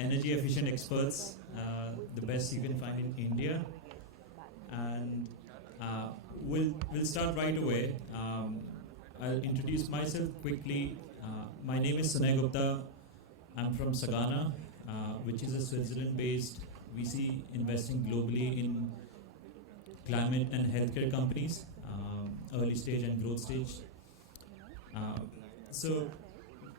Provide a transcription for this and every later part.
energy efficient experts, the best you can find in India. And we'll start right away. I'll introduce myself quickly. My name is Sunay Gupta. I'm from Sagana, which is a Switzerland-based VC investing globally in climate and healthcare companies, early stage and growth stage. So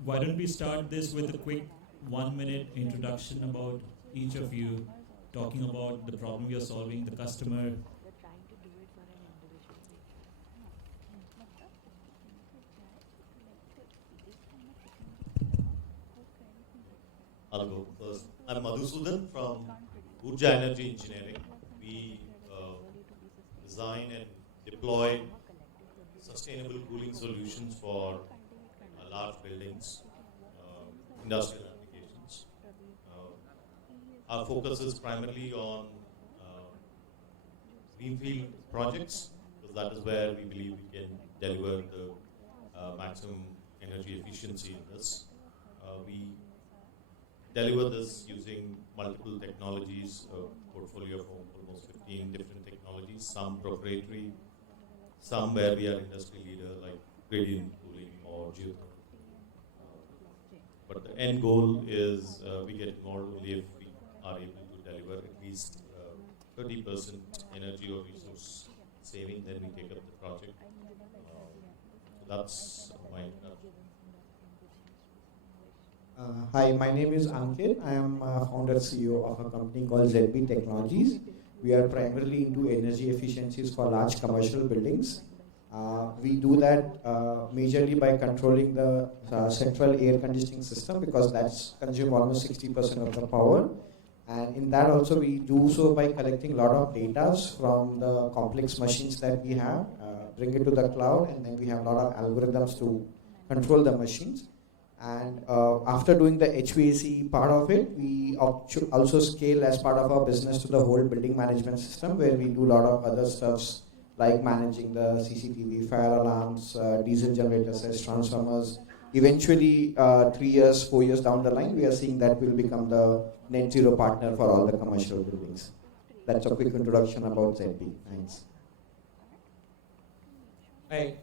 why don't we start this with a quick 1-minute introduction about each of you, talking about the problem you're solving, the customer. I'll go first. I'm Madhusudan from Urja Energy Engineering. We design and deploy sustainable cooling solutions for large buildings, industrial applications. Our focus is primarily on greenfield projects, because that is where we believe we can deliver the maximum energy efficiency in this. We deliver this using multiple technologies, a portfolio of almost 15 different technologies, some proprietary, some where we are industry leader like gradient cooling or geothermal. But the end goal is we get more only if we are able to deliver at least 30% energy or resource saving, then we take up the project. So that's my introduction. Hi, my name is Ankit. I am founder CEO of a company called ZB Technologies. We are primarily into energy efficiencies for large commercial buildings. We do that majorly by controlling the central air conditioning system, because that's consume almost 60% of the power. And in that also we do so by collecting a lot of data from the complex machines that we have, bring it to the cloud, and then we have a lot of algorithms to control the machines. And after doing the HVAC part of it, we also scale as part of our business to the whole building management system, where we do a lot of other stuffs like managing the CCTV, fire alarms, diesel generators, transformers. Eventually, 3 years, 4 years down the line, we are seeing that we'll become the net zero partner for all the commercial buildings. That's a quick introduction about ZB. Thanks. Hi,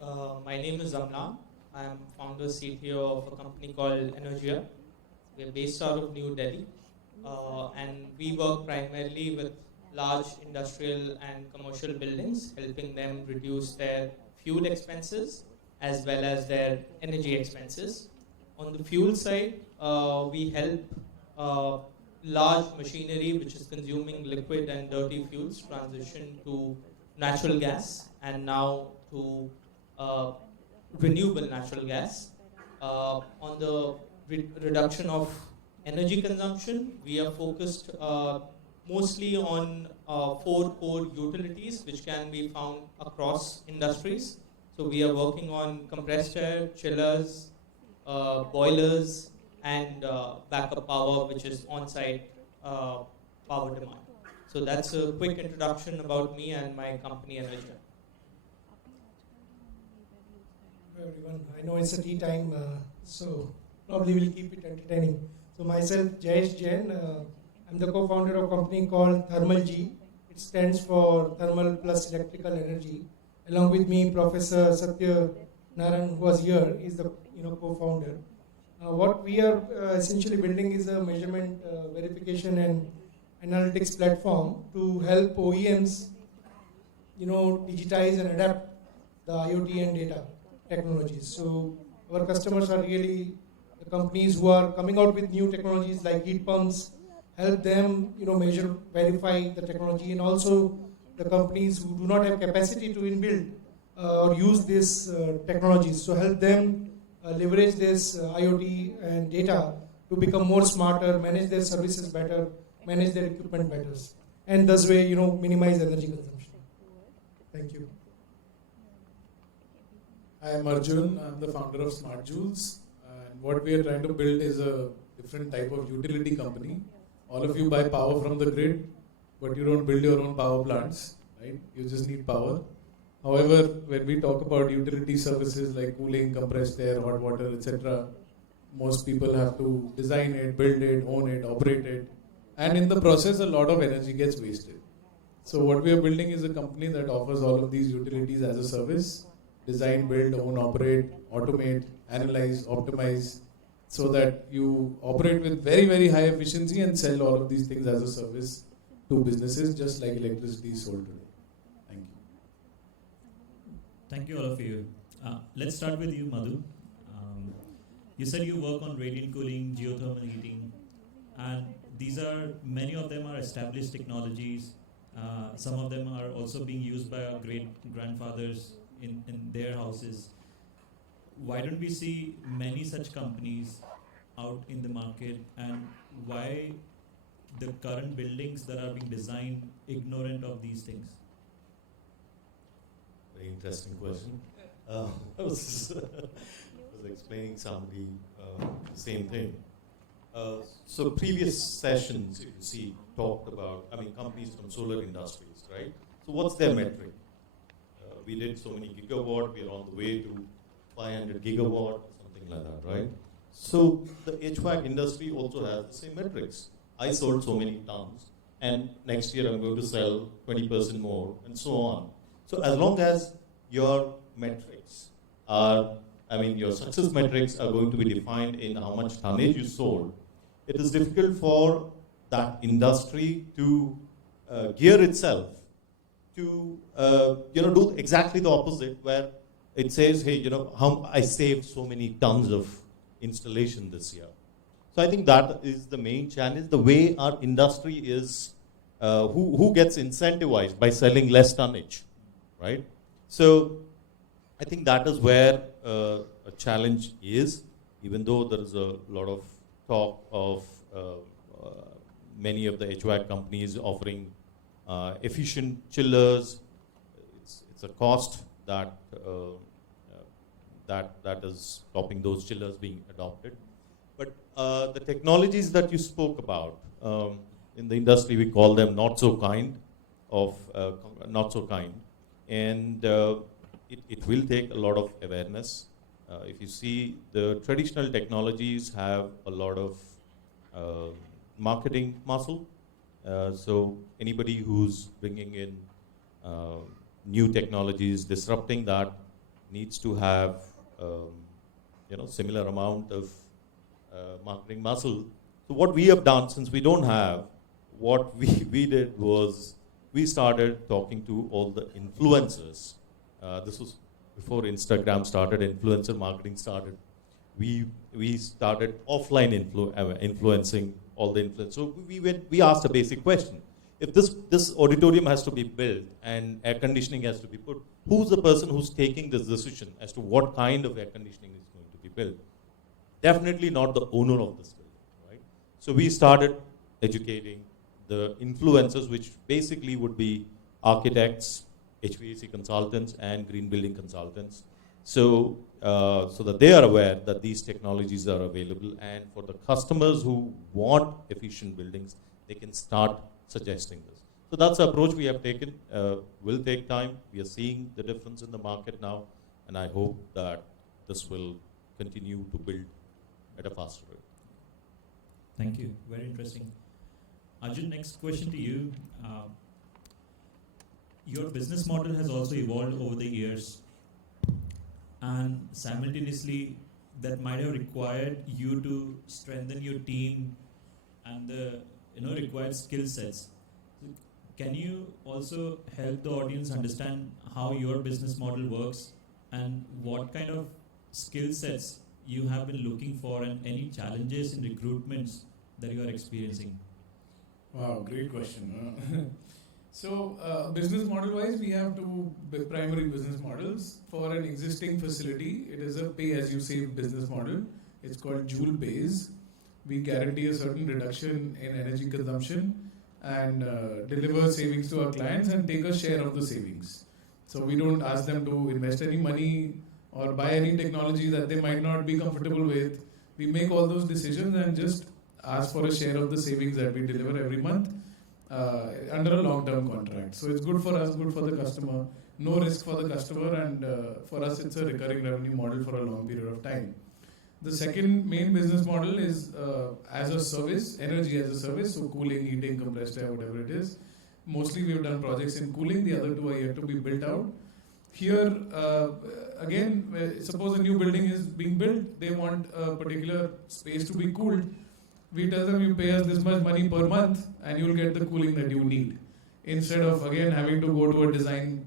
my name is Amna. I am founder CTO of a company called Energia. We are based out of New Delhi, and we work primarily with large industrial and commercial buildings, helping them reduce their fuel expenses as well as their energy expenses. On the fuel side, we help large machinery which is consuming liquid and dirty fuels transition to natural gas, and now to renewable natural gas. On the reduction of energy consumption, we are focused mostly on 4 core utilities which can be found across industries. So we are working on compressed air, chillers, boilers, and backup power, which is on-site power demand. So that's a quick introduction about me and my company, Energia. Hello everyone, I know it's a tea time, so probably we'll keep it entertaining. So myself, Jayesh Jain, I'm the co-founder of a company called Thermal G. It stands for Thermal Plus Electrical Energy. Along with me, Professor Satya Naran, who was here, is the co-founder. What we are essentially building is a measurement, verification, and analytics platform to help OEMs, digitize and adapt the IoT and data technologies. So our customers are really the companies who are coming out with new technologies like heat pumps, help them, measure, verify the technology, and also the companies who do not have capacity to inbuild or use these technologies. So help them leverage this IoT and data to become more smarter, manage their services better, manage their equipment better, and thus way, minimize energy consumption. Thank you. I am Arjun. I'm the founder of Smart Joules. And what we are trying to build is a different type of utility company. All of you buy power from the grid, but you don't build your own power plants, right? You just need power. However, when we talk about utility services like cooling, compressed air, hot water, etc., Most people have to design it, build it, own it, operate it. And in the process, a lot of energy gets wasted. So what we are building is a company that offers all of these utilities as a service: design, build, own, operate, automate, analyze, optimize, so that you operate with very, very high efficiency and sell all of these things as a service to businesses, just like electricity is sold today. Thank you. Thank you, all of you. Let's start with you, Madhu. You said you work on radiant cooling, geothermal heating, and many of them are established technologies. Some of them are also being used by our great grandfathers in their houses. Why don't we see many such companies out in the market, and why the current buildings that are being designed ignorant of these things? Very interesting question. I was explaining somebody the same thing. So previous sessions, if you see, talked about, companies from solar industries, right? So what's their metric? We did so many gigawatt, we're on the way to 500 gigawatt, something like that, right? So the HVAC industry also has the same metrics. I sold so many tons, and next year I'm going to sell 20% more, and so on. So as long as your metrics are, your success metrics are going to be defined in how much tonnage you sold, it is difficult for that industry to gear itself to do exactly the opposite, where it says, hey, how I saved so many tons of installation this year. So I think that is the main challenge, the way our industry is, who gets incentivized by selling less tonnage, right? So I think that is where a challenge is, even though there is a lot of talk of many of the HVAC companies offering efficient chillers. It's a cost that is stopping those chillers being adopted. But the technologies that you spoke about, in the industry we call them not so kind, and it will take a lot of awareness. If you see, the traditional technologies have a lot of marketing muscle. So anybody who's bringing in new technologies, disrupting that, needs to have similar amount of marketing muscle. So what we have done, since we don't have, what we did was we started talking to all the influencers. This was before Instagram started, influencer marketing started. We started offline influencing all the influencers. So we asked a basic question. If this auditorium has to be built and air conditioning has to be put, who's the person who's taking this decision as to what kind of air conditioning is going to be built? Definitely not the owner of this building, right? So we started educating the influencers, which basically would be architects, HVAC consultants, and green building consultants. So that they are aware that these technologies are available, and for the customers who want efficient buildings, they can start suggesting this. So that's the approach we have taken. Will take time. We are seeing the difference in the market now, and I hope that this will continue to build at a faster rate. Thank you. Very interesting. Arjun, next question to you. Your business model has also evolved over the years, and simultaneously that might have required you to strengthen your team and the required skill sets. Can you also help the audience understand how your business model works and what kind of skill sets you have been looking for, and any challenges in recruitments that you are experiencing? Wow, great question. So business model wise, we have two primary business models. For an existing facility, it is a pay as you save business model. It's called Joule Pays. We guarantee a certain reduction in energy consumption and deliver savings to our clients and take a share of the savings. So we don't ask them to invest any money or buy any technology that they might not be comfortable with. We make all those decisions and just ask for a share of the savings that we deliver every month under a long-term contract. So it's good for us, good for the customer, no risk for the customer, and for us it's a recurring revenue model for a long period of time. The second main business model is as a service, energy as a service, so cooling, heating, compressed air, whatever it is. Mostly we have done projects in cooling, the other two are yet to be built out. Here, again, suppose a new building is being built, they want a particular space to be cooled. We tell them you pay us this much money per month and you'll get the cooling that you need. Instead of again having to go to a design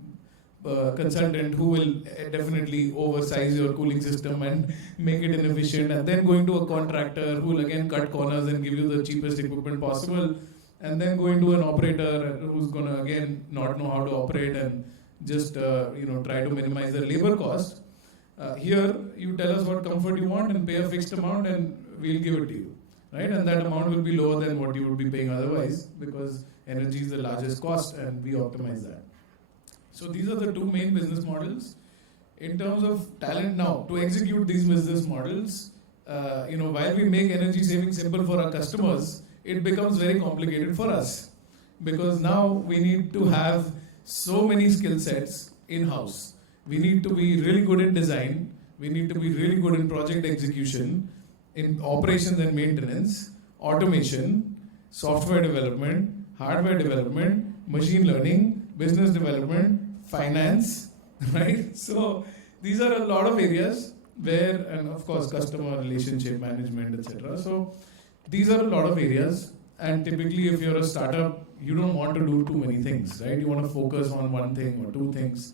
consultant who will definitely oversize your cooling system and make it inefficient, and then going to a contractor who will again cut corners and give you the cheapest equipment possible, and then going to an operator who's going to again not know how to operate and just try to minimize the labor cost. Here you tell us what comfort you want and pay a fixed amount and we'll give it to you, right? And that amount will be lower than what you would be paying otherwise, because energy is the largest cost and we optimize that. So these are the two main business models. In terms of talent now, to execute these business models, while we make energy saving simple for our customers, it becomes very complicated for us. Because now we need to have so many skill sets in-house. We need to be really good in design. We need to be really good in project execution, in operations and maintenance, automation, software development, hardware development, machine learning, business development, finance, right? So these are a lot of areas where, and of course, customer relationship management, etc. So these are a lot of areas, and typically if you're a startup, you don't want to do too many things, right? You want to focus on one thing or two things.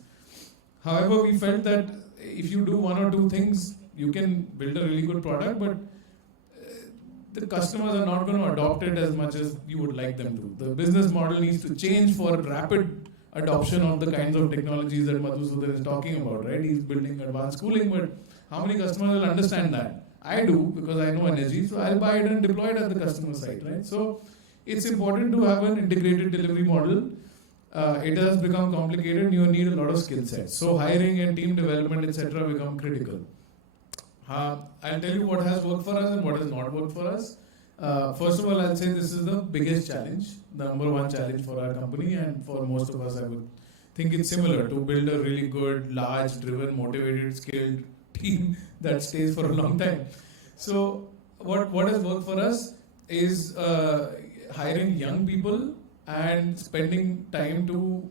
However, we felt that if you do one or two things, you can build a really good product, but the customers are not going to adopt it as much as you would like them to. The business model needs to change for rapid adoption of the kinds of technologies that Madhusudan is talking about, right? He's building advanced cooling, but how many customers will understand that? I do, because I know energy, so I'll buy it and deploy it at the customer site, right? So it's important to have an integrated delivery model. It has become complicated and you need a lot of skill sets. So hiring and team development, etc. become critical. I'll tell you what has worked for us and what has not worked for us. First of all, I'll say this is the biggest challenge, the number one challenge for our company, and for most of us, I would think it's similar, to build a really good, large, driven, motivated, skilled team that stays for a long time. So what has worked for us is hiring young people and spending time to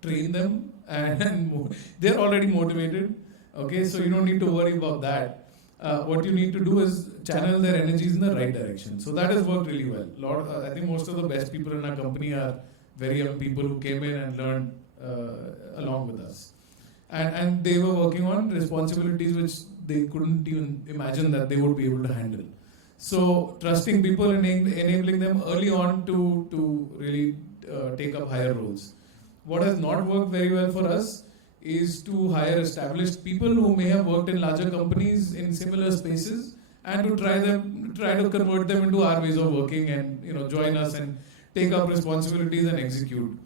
train them, and they're already motivated. Okay, so you don't need to worry about that. What you need to do is channel their energies in the right direction. So that has worked really well. I think most of the best people in our company are very young people who came in and learned along with us. And they were working on responsibilities which they couldn't even imagine that they would be able to handle. So trusting people and enabling them early on to really take up higher roles. What has not worked very well for us is to hire established people who may have worked in larger companies in similar spaces, and to try to convert them into our ways of working and join us and take up responsibilities and execute.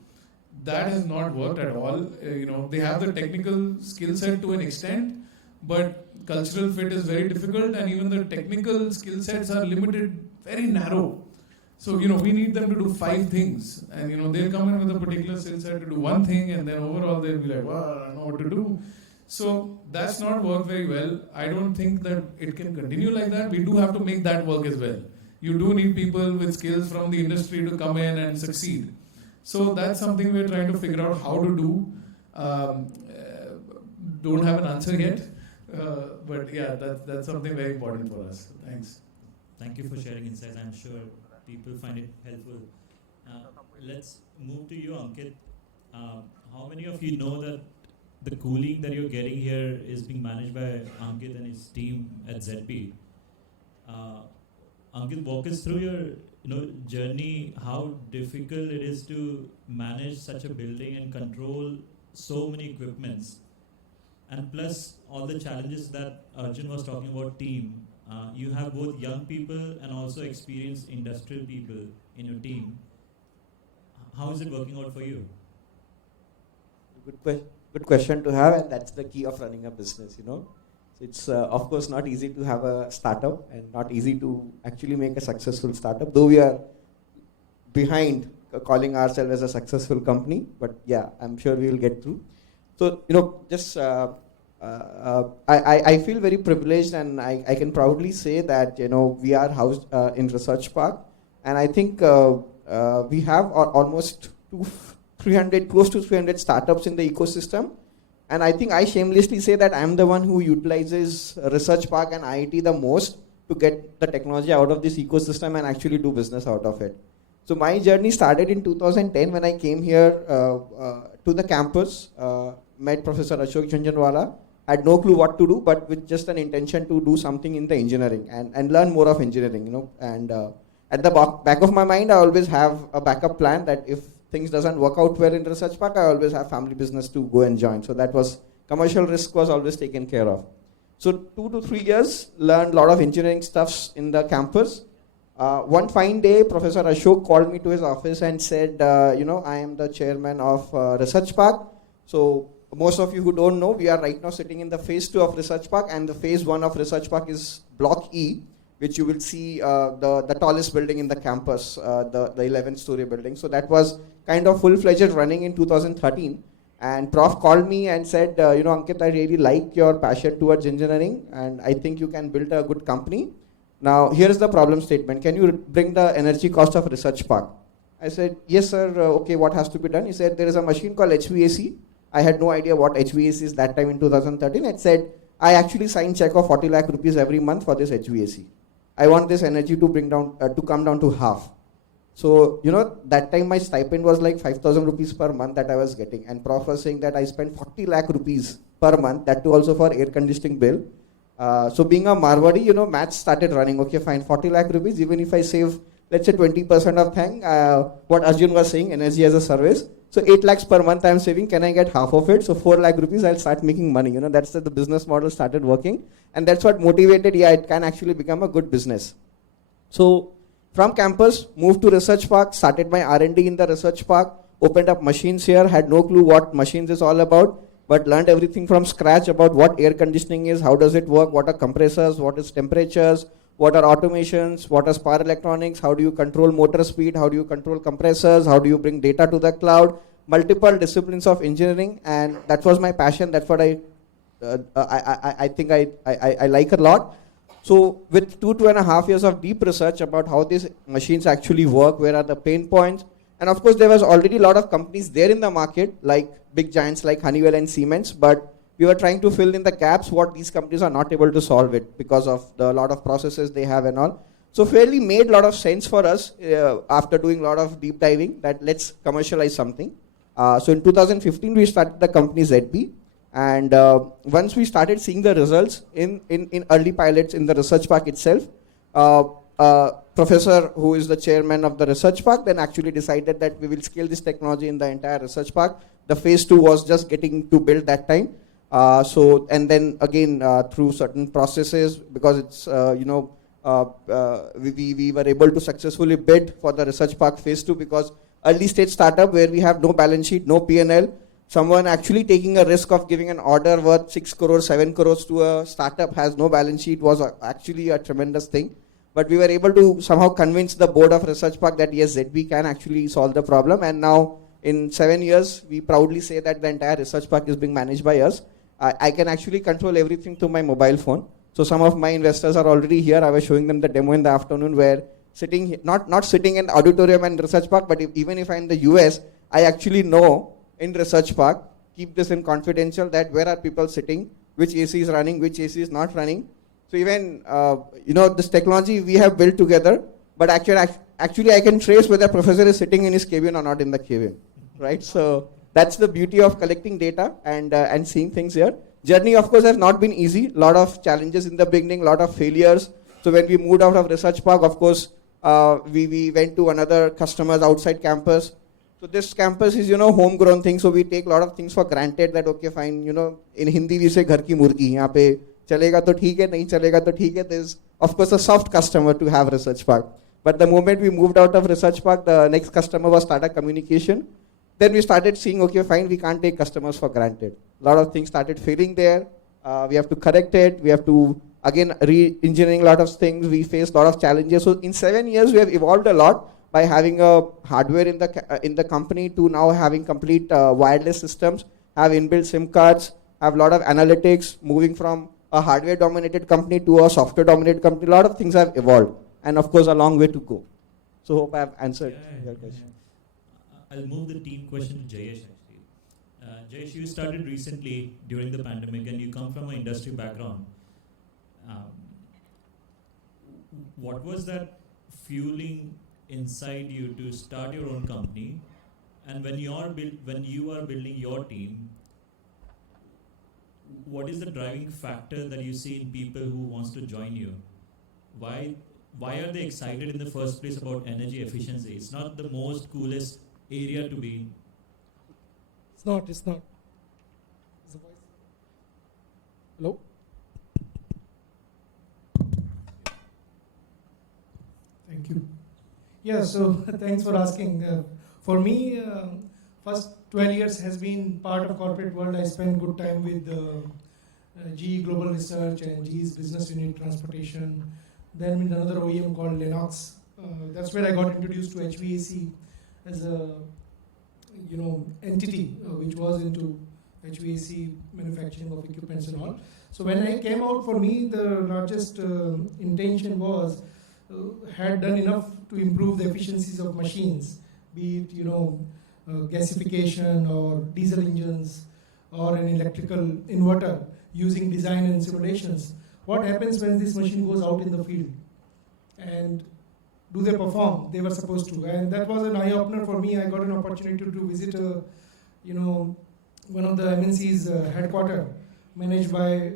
That has not worked at all. They have the technical skill set to an extent, but cultural fit is very difficult, and even the technical skill sets are limited, very narrow. So, we need them to do 5 things, and, they'll come in with a particular skill set to do one thing, and then overall they'll be like, well, I don't know what to do. So, that's not worked very well. I don't think that it can continue like that. We do have to make that work as well. You do need people with skills from the industry to come in and succeed. So, that's something we're trying to figure out how to do. Don't have an answer yet, but yeah, that's something very important for us. Thanks. Thank you for sharing insights. I'm sure people find it helpful. Let's move to you, Ankit. How many of you know that the cooling that you're getting here is being managed by Ankit and his team at ZB? Ankit, walk us through your journey, how difficult it is to manage such a building and control so many equipments. And plus all the challenges that Arjun was talking about team. You have both young people and also experienced industrial people in your team. How is it working out for you? Good question to have, and that's the key of running a business, So it's of course not easy to have a startup and not easy to actually make a successful startup, though we are behind calling ourselves as a successful company, but yeah, I'm sure we will get through. So, just I feel very privileged, and I can proudly say that we are housed in Research Park, and I think we have almost 300, close to 300 startups in the ecosystem, and I think I shamelessly say that I'm the one who utilizes Research Park and IIT the most to get the technology out of this ecosystem and actually do business out of it. So my journey started in 2010 when I came here to the campus, met Professor Ashok Jhunjhunwala, had no clue what to do, but with just an intention to do something in the engineering and learn more of engineering, And at the back of my mind, I always have a backup plan that if things doesn't work out well in Research Park, I always have family business to go and join. So that was, commercial risk was always taken care of. So 2 to 3 years, learned a lot of engineering stuffs in the campus. One fine day, Professor Ashok called me to his office and said, I am the chairman of Research Park. So most of you who don't know, we are right now sitting in the phase 2 of Research Park, and the phase 1 of Research Park is Block E, which you will see the tallest building in the campus, the 11th-story building. So that was kind of full-fledged running in 2013. And Prof called me and said, Ankit, I really like your passion towards engineering, and I think you can build a good company. Now, here's the problem statement. Can you bring the energy cost of Research Park? I said, yes, sir. Okay, what has to be done? He said, there is a machine called HVAC. I had no idea what HVAC is that time in 2013. It said, I actually signed check of 40 lakh rupees every month for this HVAC. I want this energy to bring down, to come down to half. So, that time my stipend was like 5,000 rupees per month that I was getting. And Prof was saying that I spent 40 lakh rupees per month, that too also for air conditioning bill. So being a Marwadi, maths started running. Okay, fine, 40 lakh rupees, even if I save, let's say 20% of thing, what Arjun was saying, energy as a service. So 8 lakhs per month I'm saving, can I get half of it? So 4 lakh rupees, I'll start making money. That's the business model started working. And that's what motivated, it can actually become a good business. So from campus, moved to Research Park, started my R&D in the Research Park, opened up machines here, had no clue what machines is all about, but learned everything from scratch about what air conditioning is, how does it work, what are compressors, what is temperatures, what are automations, what is power electronics, how do you control motor speed, how do you control compressors, how do you bring data to the cloud, multiple disciplines of engineering, and that was my passion. That's what I think I like a lot. So with 2.5 years of deep research about how these machines actually work, where are the pain points, and of course there was already a lot of companies there in the market, like big giants like Honeywell and Siemens, but we were trying to fill in the gaps what these companies are not able to solve it because of the lot of processes they have and all. So fairly made a lot of sense for us after doing a lot of deep diving that let's commercialize something. So in 2015 we started the company ZB, and once we started seeing the results in early pilots in the Research Park itself, Professor, who is the chairman of the Research Park, then actually decided that we will scale this technology in the entire Research Park. The phase 2 was just getting to build that time. And then again, through certain processes, because it's, we were able to successfully bid for the Research Park phase 2 because early stage startup where we have no balance sheet, no P&L, someone actually taking a risk of giving an order worth 6 crores, 7 crores to a startup has no balance sheet was actually a tremendous thing. But we were able to somehow convince the board of Research Park that yes, ZB can actually solve the problem. And now in 7 years, we proudly say that the entire Research Park is being managed by us. I can actually control everything through my mobile phone. So some of my investors are already here. I was showing them the demo in the afternoon where sitting, not sitting in the auditorium and Research Park, but even if I'm in the US, I actually know in Research Park, keep this in confidential, that where are people sitting, which AC is running, which AC is not running. So even, this technology we have built together, but actually I can trace whether professor is sitting in his cabin or not in the cabin, right? So that's the beauty of collecting data and seeing things here. Journey, of course, has not been easy. A lot of challenges in the beginning, a lot of failures. So when we moved out of Research Park, of course, we went to another customers outside campus. So this campus is, homegrown thing. So we take a lot of things for granted that, okay, fine, in Hindi we say, ghar ki murgi, yahan pe chalega to theek hai, nahi chalega to theek hai. There's, of course, a soft customer to have Research Park. But the moment we moved out of Research Park, the next customer was Tata Communication. Then we started seeing, okay, fine, we can't take customers for granted. A lot of things started failing there. We have to correct it. We have to, again, re-engineering a lot of things. We faced a lot of challenges. So in 7 years, we have evolved a lot by having a hardware in the company to now having complete wireless systems, have inbuilt SIM cards, have a lot of analytics, moving from a hardware-dominated company to a software-dominated company. A lot of things have evolved, and of course, a long way to go. So hope I have answered your question. I'll move the team question to Jayesh actually. Jayesh, you started recently during the pandemic and you come from an industry background. What was that fueling inside you to start your own company? And when you are building your team, what is the driving factor that you see in people who wants to join you? Why are they excited in the first place about energy efficiency? It's not the most coolest area to be in. It's not. Is the voice? Hello? Thank you. Yeah, so thanks for asking. For me, first 12 years has been part of corporate world. I spent good time with GE Global Research and GE's business unit transportation. Then with another OEM called Lennox. That's where I got introduced to HVAC as a entity which was into HVAC manufacturing of equipments and all. So when I came out, for me, the largest intention was had done enough to improve the efficiencies of machines, be it gasification or diesel engines or an electrical inverter using design and simulations. What happens when this machine goes out in the field? And do they perform? They were supposed to. And that was an eye-opener for me. I got an opportunity to visit, one of the MNC's headquarters managed by,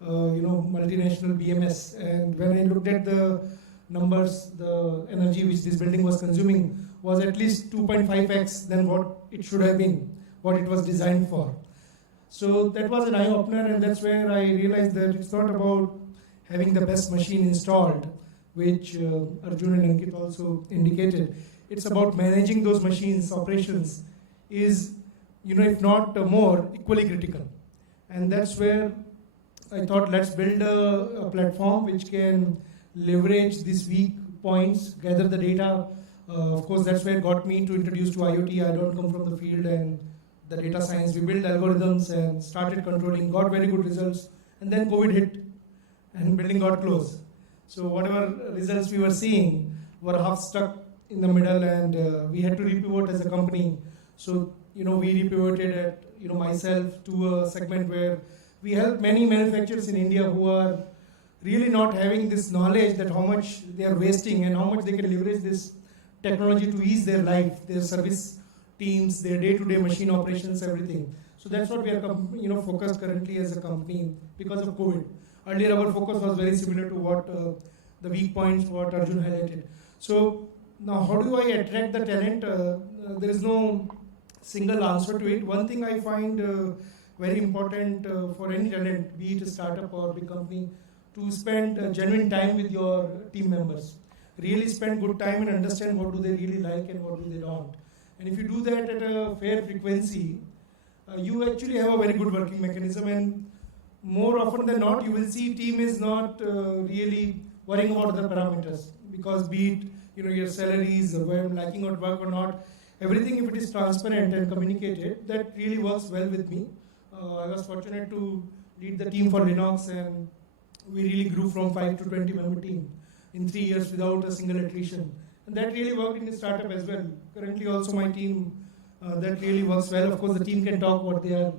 multinational BMS. And when I looked at the numbers, the energy which this building was consuming was at least 2.5x than what it should have been, what it was designed for. So that was an eye-opener, and that's where I realized that it's not about having the best machine installed, which Arjun and Ankit also indicated. It's about managing those machines, operations is, if not more, equally critical. And that's where I thought, let's build a platform which can leverage these weak points, gather the data. Of course, that's where it got me to introduce to IoT. I don't come from the field and the data science. We built algorithms and started controlling, got very good results. And then COVID hit and building got closed. So whatever results we were seeing were half stuck in the middle, and we had to repivot as a company. So, we repivoted at, myself to a segment where we help many manufacturers in India who are really not having this knowledge that how much they are wasting and how much they can leverage this technology to ease their life, their service teams, their day-to-day machine operations, everything. So that's what we are, focused currently as a company because of COVID. Earlier, our focus was very similar to what the weak points, what Arjun highlighted. So now, how do I attract the talent? There is no single answer to it. One thing I find very important for any talent, be it a startup or big company, to spend genuine time with your team members. Really spend good time and understand what do they really like and what do they don't. And if you do that at a fair frequency, you actually have a very good working mechanism, and more often than not, you will see team is not really worrying about the parameters, because be it your salaries, whether liking or work or not, everything, if it is transparent and communicated, that really works well with me. I was fortunate to lead the team for Linux, and we really grew from 5 to 20 member team in 3 years without a single attrition. And that really worked in the startup as well. Currently also my team, that really works well. Of course the team can talk what they are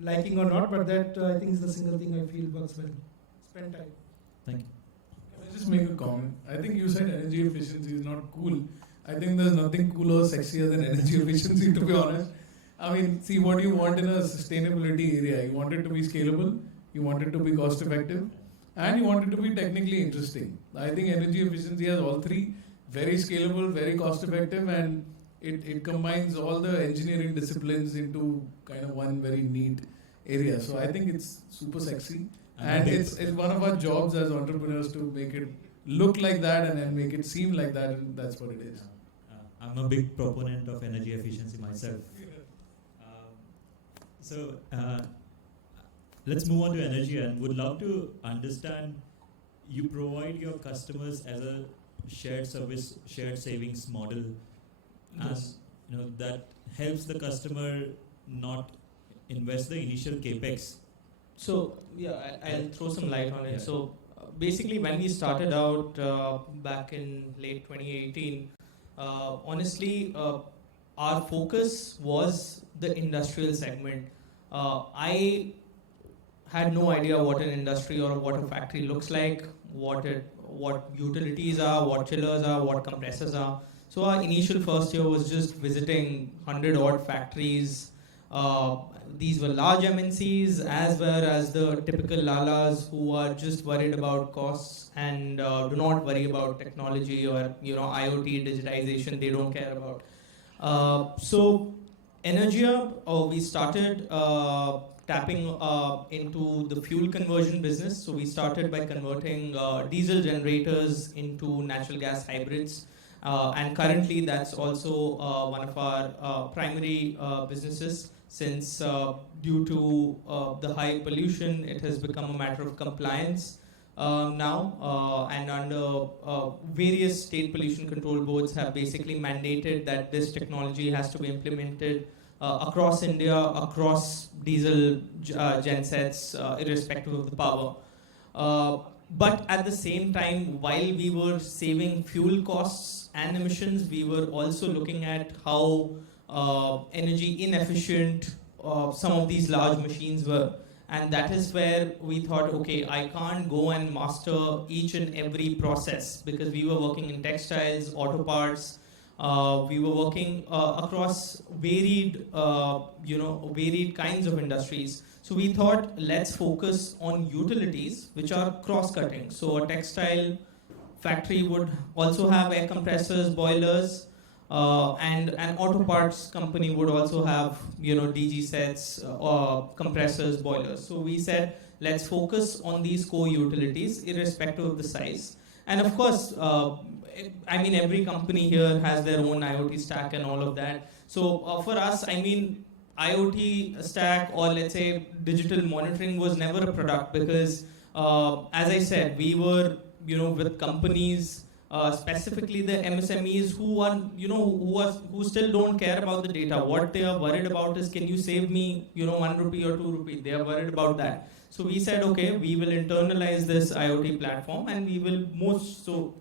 liking or not, but that I think is the single thing I feel works well. Spend time. Thank you. Can I just make a comment? I think you said energy efficiency is not cool. I think there's nothing cooler or sexier than energy efficiency, to be honest. I mean, see what you want in a sustainability area. You want it to be scalable, you want it to be cost effective, and you want it to be technically interesting. I think energy efficiency has all three: very scalable, very cost effective, and it combines all the engineering disciplines into kind of one very neat area. So I think it's super sexy, and it's one of our jobs as entrepreneurs to make it look like that and then make it seem like that, and that's what it is. I'm a big proponent of energy efficiency myself. So let's move on to energy, and would love to understand, you provide your customers as a shared service, shared savings model, Yes. and that helps the customer not invest the initial capex So yeah, I'll throw some light on it. Yeah. So basically, when we started out back in late 2018, honestly, our focus was the industrial segment. I had no idea what an industry or what a factory looks like, what utilities are, what chillers are, what compressors are. So our initial first year was just visiting 100 odd factories. These were large MNCs as well as the typical lalas who are just worried about costs and do not worry about technology or IoT digitization. They don't care about. So Energia, we started tapping into the fuel conversion business. So we started by converting diesel generators into natural gas hybrids. And currently that's also one of our primary businesses, since due to the high pollution, it has become a matter of compliance now, and under various state pollution control boards have basically mandated that this technology has to be implemented across India, across diesel gensets, irrespective of the power. But at the same time, while we were saving fuel costs and emissions, we were also looking at how energy inefficient some of these large machines were. And that is where we thought, okay, I can't go and master each and every process, because we were working in textiles, auto parts. We were working across varied kinds of industries. So we thought, let's focus on utilities, which are cross-cutting. So a textile factory would also have air compressors, boilers, and an auto parts company would also have, DG sets, compressors, boilers. So we said, let's focus on these core utilities, irrespective of the size. And of course, every company here has their own IoT stack and all of that. So for us, IoT stack, or let's say digital monitoring, was never a product, because as I said, we were with companies, specifically the MSMEs who still don't care about the data. What they are worried about is, can you save me 1 rupee or 2 rupee? They are worried about that. So we said, okay, we will internalize this IoT platform, and we will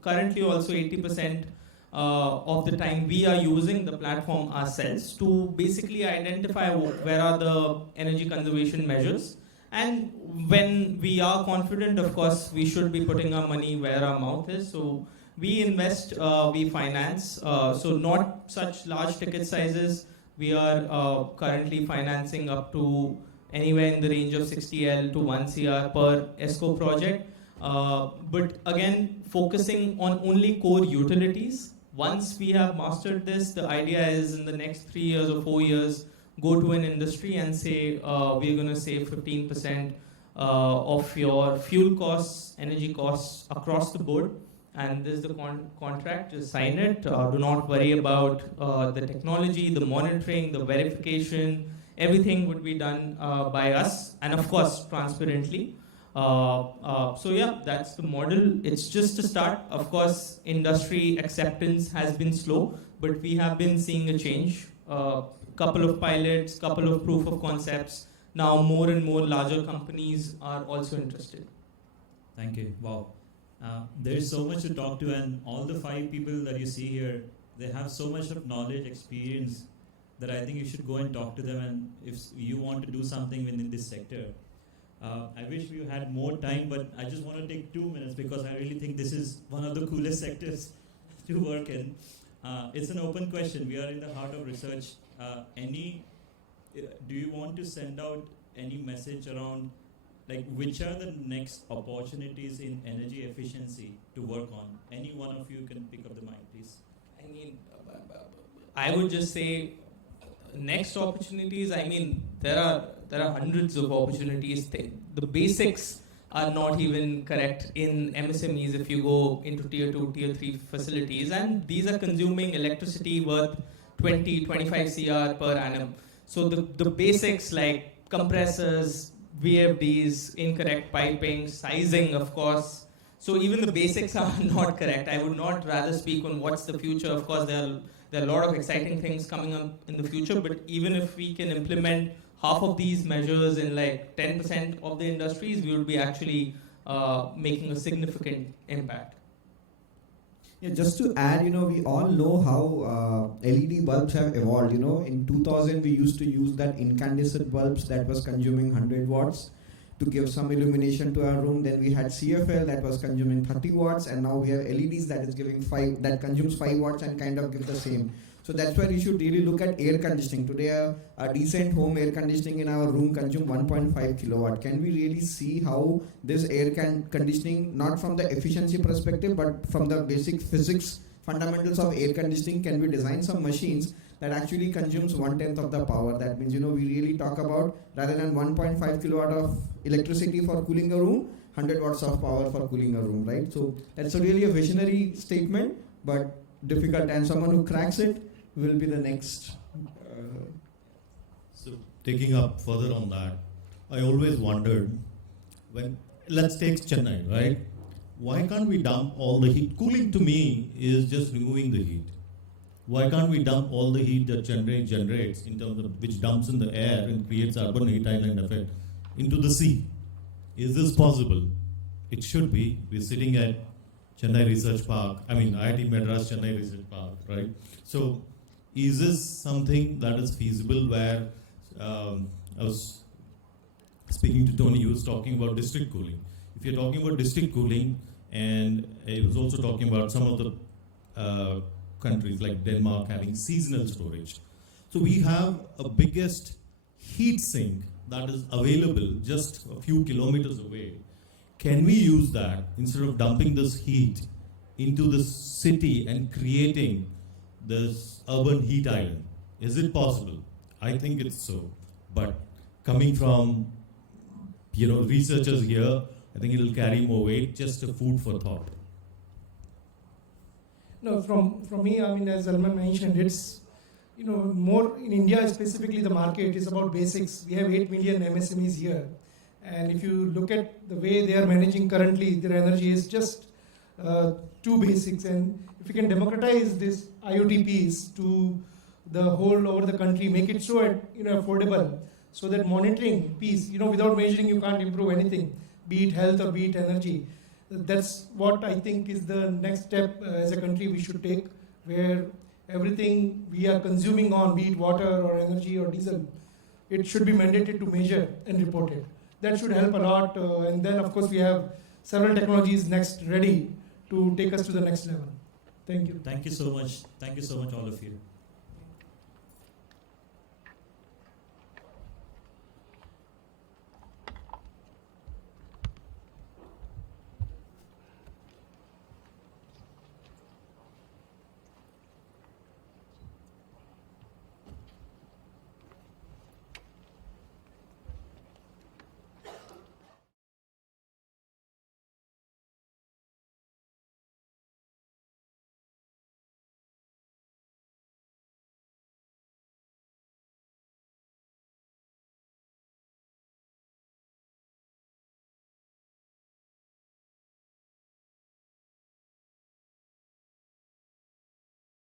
currently also 80% of the time we are using the platform ourselves to basically identify where are the energy conservation measures. And when we are confident, of course, we should be putting our money where our mouth is. So we invest, we finance, so not such large ticket sizes. We are currently financing up to anywhere in the range of 60L to 1 CR per ESCO project. But again, focusing on only core utilities. Once we have mastered this, the idea is in the next 3 years or 4 years, go to an industry and say, we're going to save 15% of your fuel costs, energy costs across the board. And this is the contract, just sign it. Do not worry about the technology, the monitoring, the verification. Everything would be done by us, and of course, transparently. So yeah, that's the model. It's just a start. Of course, industry acceptance has been slow, but we have been seeing a change. Couple of pilots, couple of proof of concepts. Now more and more larger companies are also interested. Thank you. Wow. There is so much to talk to, and all the 5 people that you see here, they have so much of knowledge, experience, that I think you should go and talk to them, and if you want to do something within this sector. I wish we had more time, but I just want to take 2 minutes, because I really think this is one of the coolest sectors to work in. It's an open question. We are in the heart of research. Do you want to send out any message around, like, which are the next opportunities in energy efficiency to work on? Any one of you can pick up the mic, please. I would just say, next opportunities, there are hundreds of opportunities. The basics are not even correct in MSMEs if you go into tier 2, tier 3 facilities, and these are consuming electricity worth 20, 25 CR per annum. So the basics like compressors, VFDs, incorrect piping, sizing, of course. So even the basics are not correct. I would not rather speak on what's the future. Of course, there are a lot of exciting things coming up in the future, but even if we can implement half of these measures in like 10% of the industries, we would be actually making a significant impact. Yeah, just to add, we all know how LED bulbs have evolved. In 2000 we used to use that incandescent bulbs that was consuming 100 watts to give some illumination to our room. Then we had CFL that was consuming 30 watts, and now we have LEDs that is giving that consumes 5 watts and kind of give the same. So that's why we should really look at air conditioning. Today, a decent home air conditioning in our room consumes 1.5 kilowatt. Can we really see how this air conditioning, not from the efficiency perspective, but from the basic physics fundamentals of air conditioning, can we design some machines that actually consumes 1/10 of the power? That means, we really talk about, rather than 1.5 kilowatt of electricity for cooling a room, 100 watts of power for cooling a room, right? So that's really a visionary statement, but difficult, and someone who cracks it will be the next. So taking up further on that, I always wondered, let's take Chennai, right? Why can't we dump all the heat? Cooling to me is just removing the heat. Why can't we dump all the heat that Chennai generates, in terms of which dumps in the air and creates urban heat island effect, into the sea? Is this possible? It should be. We're sitting at Chennai Research Park, IIT Madras Chennai Research Park, right? So is this something that is feasible, where I was speaking to Tony, he was talking about district cooling. If you're talking about district cooling, and he was also talking about some of the countries like Denmark having seasonal storage. So we have a biggest heat sink that is available just a few kilometers away. Can we use that instead of dumping this heat into the city and creating this urban heat island? Is it possible? I think it's so. But coming from researchers here, I think it'll carry more weight, just a food for thought. No, from me, as Salman mentioned, it's more in India, specifically the market is about basics. We have 8 million MSMEs here, and if you look at the way they are managing currently, their energy is just two basics. And if you can democratize this IoT piece to the whole over the country, make it so affordable, so that monitoring piece, without measuring you can't improve anything, be it health or be it energy. That's what I think is the next step as a country we should take, where everything we are consuming on, be it water or energy or diesel, it should be mandated to measure and report it. That should help a lot. And then, of course, we have several technologies next ready to take us to the next level. Thank you. Thank you so much. Thank you so much, all of you.